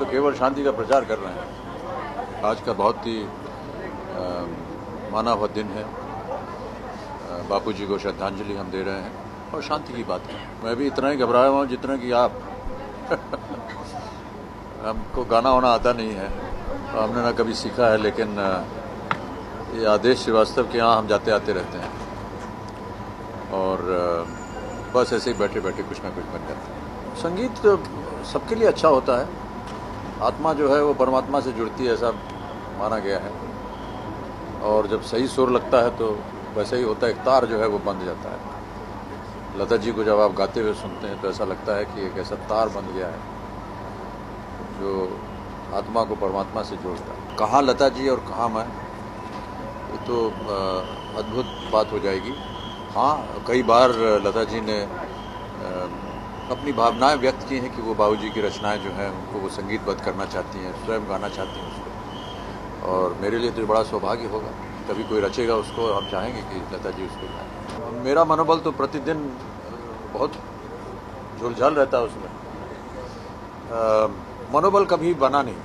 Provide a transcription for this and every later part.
तो केवल शांति का प्रचार कर रहे हैं। आज का बहुत ही माना हुआ दिन है। बापूजी को श्रद्धांजलि हम दे रहे हैं और शांति की बात है। मैं भी इतना ही घबराया हुआ हूँ जितना कि आप। हमको गाना वाना आता नहीं है, हमने ना कभी सीखा है, लेकिन ये आदेश श्रीवास्तव के यहाँ हम जाते आते रहते हैं और बस ऐसे ही बैठे बैठे कुछ ना कुछ बन जाता है। संगीत सबके लिए अच्छा होता है। आत्मा जो है वो परमात्मा से जुड़ती है, ऐसा माना गया है। और जब सही सुर लगता है तो वैसे ही होता है, एक तार जो है वो बंध जाता है। लता जी को जब आप गाते हुए सुनते हैं तो ऐसा लगता है कि एक ऐसा तार बंध गया है जो आत्मा को परमात्मा से जोड़ता है। कहाँ लता जी और कहाँ मैं, ये तो अद्भुत बात हो जाएगी। हाँ, कई बार लता जी ने अपनी भावनाएं व्यक्त की हैं कि वो बाबूजी की रचनाएं जो हैं उनको वो संगीतबद्ध करना चाहती हैं, स्वयं गाना चाहती हैं उसको। और मेरे लिए तो बड़ा सौभाग्य होगा, कभी कोई रचेगा उसको, हम चाहेंगे कि लता जी उसको गाएं। मेरा मनोबल तो प्रतिदिन बहुत झुलझल रहता है उसमें। मनोबल कभी बना नहीं,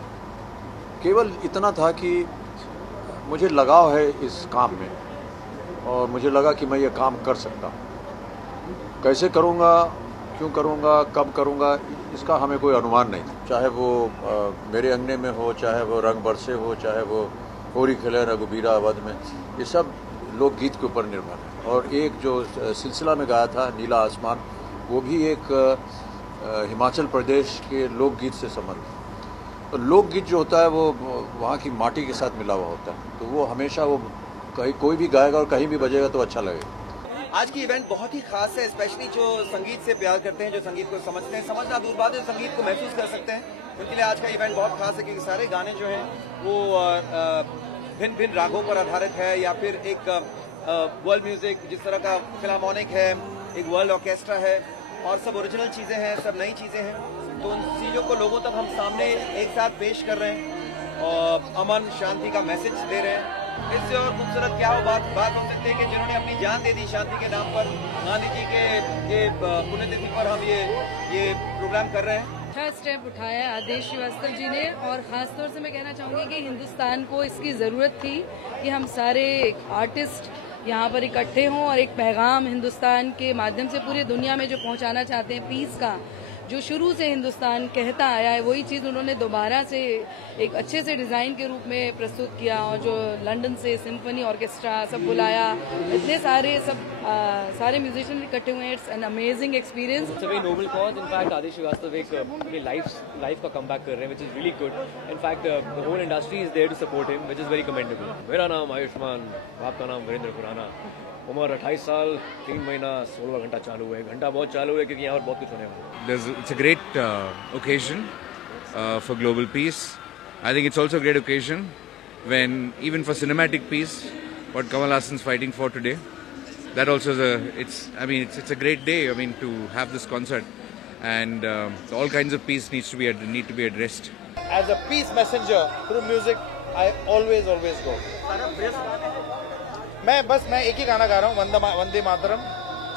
केवल इतना था कि मुझे लगाव है इस काम में और मुझे लगा कि मैं ये काम कर सकता हूँ। कैसे करूँगा, क्यों करूँगा, कब करूँगा, इसका हमें कोई अनुमान नहीं। चाहे वो मेरे अंगने में हो, चाहे वो रंग बरसे हो, चाहे वो होरी खेले रघुबीरा अवध में, ये सब लोकगीत के ऊपर निर्भर है। और एक जो सिलसिला में गाया था नीला आसमान, वो भी एक हिमाचल प्रदेश के लोकगीत से संबंधित। तो लोकगीत जो होता है वो वहाँ की माटी के साथ मिला हुआ होता है, तो वो हमेशा वो कहीं कोई भी गाएगा और कहीं भी बजेगा तो अच्छा लगेगा। आज की इवेंट बहुत ही खास है, स्पेशली जो संगीत से प्यार करते हैं, जो संगीत को समझते हैं, समझना दूर बात है, संगीत को महसूस कर सकते हैं, उनके लिए आज का इवेंट बहुत खास है। क्योंकि सारे गाने जो हैं वो भिन्न भिन्न रागों पर आधारित है, या फिर एक वर्ल्ड म्यूजिक जिस तरह का फिलार्मोनिक है, एक वर्ल्ड ऑर्केस्ट्रा है, और सब ओरिजिनल चीजें हैं, सब नई चीजें हैं। तो उन चीजों को लोगों तक हम सामने एक साथ पेश कर रहे हैं और अमन शांति का मैसेज दे रहे हैं। इससे और खूबसूरत क्या बात हो सकती है कि जिन्होंने अपनी जान दे दी शांति के नाम पर, गांधी जी के पुण्यतिथि पर हम ये प्रोग्राम कर रहे हैं। अच्छा स्टेप उठाया आदेश श्रीवास्तव जी ने, और खासतौर से मैं कहना चाहूंगी कि हिंदुस्तान को इसकी जरूरत थी कि हम सारे आर्टिस्ट यहाँ पर इकट्ठे हों और एक पैगाम हिंदुस्तान के माध्यम से पूरी दुनिया में जो पहुँचाना चाहते हैं, पीस का, जो शुरू से हिंदुस्तान कहता आया है, वही चीज़ उन्होंने दोबारा से एक अच्छे से डिज़ाइन के रूप में प्रस्तुत किया। और जो लंदन से सिम्फनी ऑर्केस्ट्रा सब बुलाया, इतने सारे म्यूजिशियन इकट्ठे हुए हैं। It's an amazing experience. It's a very noble cause. In fact Aadesh Shrivastava एक अपनी लाइफ का कमबैक कर रहे हैं, which is really good. In fact the whole industry is there to support him, which is very commendable. मेरा नाम आयुष्मान, आपका नाम वीरेंद्र खुराना। उम्र 28 साल, 3 महीना 16 घंटा चालू है। घंटा बहुत चालू है क्योंकि यहाँ पर बहुत कुछ होने वाला है। It's a great occasion for global peace. I think it's also a great occasion when, even for cinematic peace, what Kamal Hassan's fighting for today, that also is it's a great day. I mean, to have this concert, and all kinds of peace need to be addressed. As a peace messenger through music, I always go. मैं एक ही गाना गा रहा हूँ, वंदे मातरम,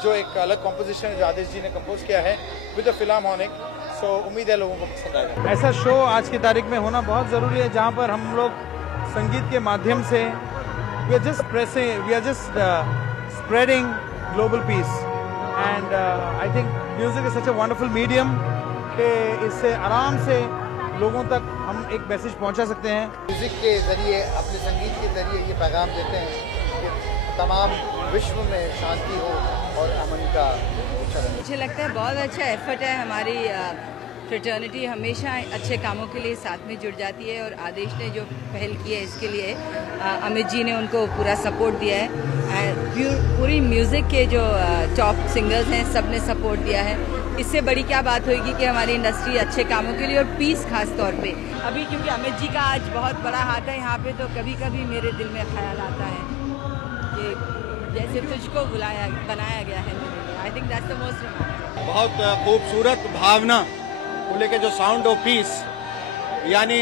जो एक अलग composition है जो आदेश जी ने कंपोज किया है विद द फिलार्मोनिक। सो उम्मीद है लोगों को पसंद आएगा। ऐसा शो आज की तारीख में होना बहुत ज़रूरी है, जहाँ पर हम लोग संगीत के माध्यम से we are just spreading global peace. And I think music is such a wonderful medium कि इससे आराम से लोगों तक हम एक मैसेज पहुंचा सकते हैं। म्यूजिक के जरिए, अपने संगीत के जरिए ये पैगाम देते हैं कि तमाम विश्व में शांति हो और अमन का। मुझे लगता है बहुत अच्छा एफर्ट है। हमारी फ्रेटर्निटी हमेशा अच्छे कामों के लिए साथ में जुड़ जाती है, और आदेश ने जो पहल की है इसके लिए अमित जी ने उनको पूरा सपोर्ट दिया है। पूरी म्यूज़िक के जो टॉप सिंगर्स हैं सब ने सपोर्ट दिया है। इससे बड़ी क्या बात होगी कि हमारी इंडस्ट्री अच्छे कामों के लिए और पीस खास तौर पे अभी, क्योंकि अमित जी का आज बहुत बड़ा हाथ है यहाँ पे, तो कभी कभी मेरे दिल में ख्याल आता है कि जैसे तुझको बनाया गया है। I think that's the most romantic. बहुत खूबसूरत भावना को लेके जो साउंड ऑफ पीस, यानी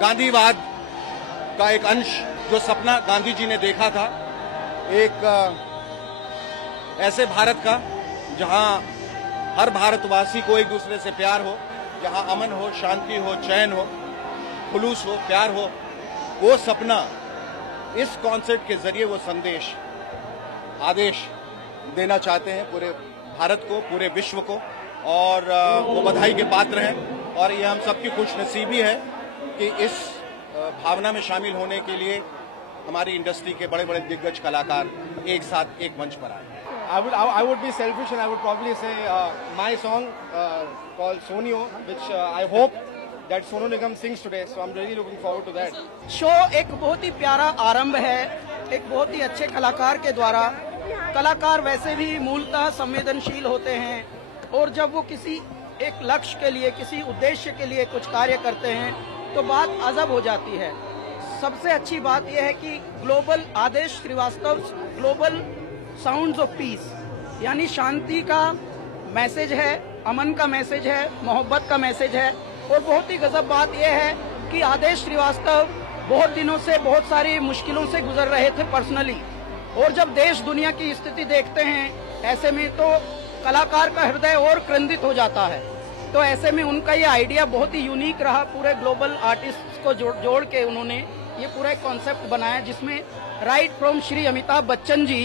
गांधीवाद का एक अंश, जो सपना गांधी जी ने देखा था, एक ऐसे भारत का जहां हर भारतवासी को एक दूसरे से प्यार हो, जहां अमन हो, शांति हो, चैन हो, खुलूस हो, प्यार हो, वो सपना इस कॉन्सर्ट के जरिए वो संदेश आदेश देना चाहते हैं पूरे भारत को, पूरे विश्व को, और वो बधाई के पात्र हैं। और ये हम सबकी खुशनसीबी है कि इस भावना में शामिल होने के लिए हमारी इंडस्ट्री के बड़े बड़े दिग्गज कलाकार एक साथ एक मंच पर आए। I would be selfish and I would probably say my song called Sonio, which I hope that Sonu Nigam sings today. So I'm really looking forward to that. Show एक बहुत ही प्यारा आरंभ है, एक बहुत ही अच्छे कलाकार के द्वारा। कलाकार वैसे भी मूलतः संवेदनशील होते हैं और जब वो किसी एक लक्ष्य के लिए, किसी उद्देश्य के लिए कुछ कार्य करते हैं तो बात अजब हो जाती है। सबसे अच्छी बात यह है कि global Aadesh Shrivastava global sounds of peace, यानी शांति का मैसेज है, अमन का मैसेज है, मोहब्बत का मैसेज है। और बहुत ही गजब बात यह है कि आदेश श्रीवास्तव बहुत दिनों से बहुत सारी मुश्किलों से गुजर रहे थे पर्सनली, और जब देश दुनिया की स्थिति देखते हैं ऐसे में तो कलाकार का हृदय और क्रंदित हो जाता है। तो ऐसे में उनका ये आइडिया बहुत ही यूनिक रहा। पूरे ग्लोबल आर्टिस्ट को जोड़ के उन्होंने ये पूरा एक कॉन्सेप्ट बनाया जिसमें right from Shri Amitabh Bachchan ji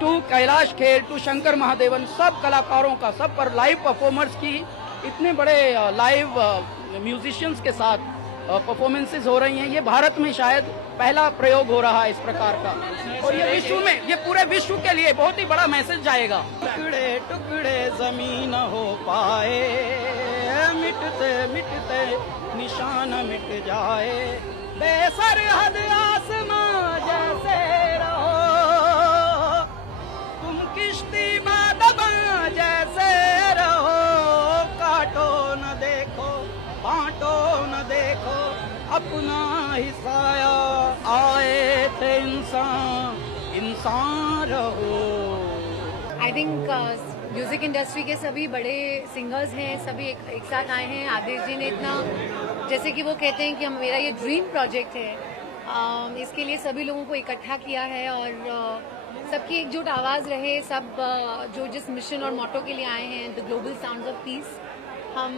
to Kailash Kher to Shankar Mahadevan, सब कलाकारों का, सब पर लाइव परफॉर्मर्स की इतने बड़े लाइव म्यूजिशियंस के साथ परफॉर्मेंसेस हो रही हैं। ये भारत में शायद पहला प्रयोग हो रहा है इस प्रकार का, और ये विश्व में, ये पूरे विश्व के लिए बहुत ही बड़ा मैसेज जाएगा। टुकड़े टुकड़े जमीन हो पाए, मिटते मिटते निशान मिट जाए, बेसरहद आसमां जैसे रहो, तुम किश्ती बादबां जैसे रहो, काटो न देखो, बांटो न देखो, अपना ही साया, आए थे इंसान, इंसान रहो। आई थिंक म्यूजिक इंडस्ट्री के सभी बड़े सिंगर्स हैं, सभी एक साथ आए हैं। आदेश जी ने इतना, जैसे कि वो कहते हैं कि मेरा ये ड्रीम प्रोजेक्ट है, इसके लिए सभी लोगों को इकट्ठा किया है और सबकी एकजुट आवाज़ रहे। सब जो जिस मिशन और मोटो के लिए आए हैं, the global sounds of piece, हम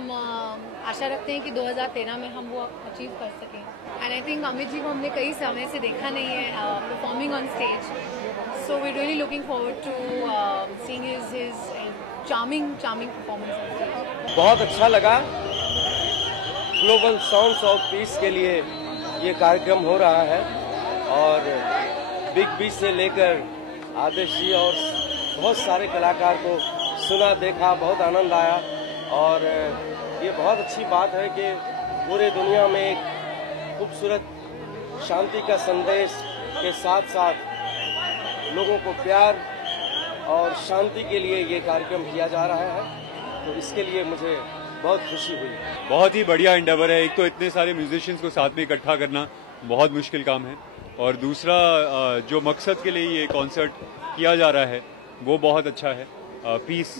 आशा रखते हैं कि 2013 में हम वो अचीव कर सकें। And I think Amit ji को हमने कई समय से देखा नहीं है performing on stage, so we really looking forward to seeing his charming performance on stage. बहुत अच्छा लगा। ग्लोबल साउंड्स ऑफ पीस के लिए ये कार्यक्रम हो रहा है और बिग बी से लेकर आदेश जी और बहुत सारे कलाकार को सुना, देखा, बहुत आनंद आया। और ये बहुत अच्छी बात है कि पूरे दुनिया में एक खूबसूरत शांति का संदेश के साथ साथ लोगों को प्यार और शांति के लिए ये कार्यक्रम किया जा रहा है, तो इसके लिए मुझे बहुत खुशी हुई। बहुत ही बढ़िया एंडेवर है। एक तो इतने सारे म्यूजिशियंस को साथ में इकट्ठा करना बहुत मुश्किल काम है, और दूसरा जो मकसद के लिए ये कॉन्सर्ट किया जा रहा है वो बहुत अच्छा है। पीस,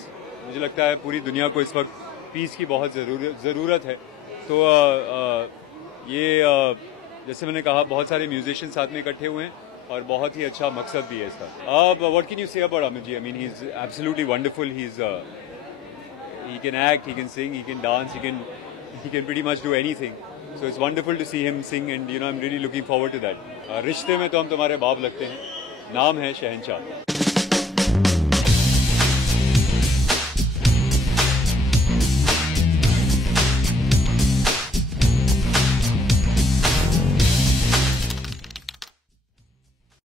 मुझे लगता है पूरी दुनिया को इस वक्त पीस की बहुत ज़रूरत है। तो ये जैसे मैंने कहा, बहुत सारे म्यूजिशियन साथ में इकट्ठे हुए हैं और बहुत ही अच्छा मकसद भी है इसका। What can you say about Amit ji? I mean, he is absolutely wonderful. He can act, he can sing, he can dance, he can pretty much do anything. So it's wonderful to see him sing, and I'm really looking forward to that. रिश्ते में तो हम तुम्हारे बाप लगते हैं, नाम है शहंशाह।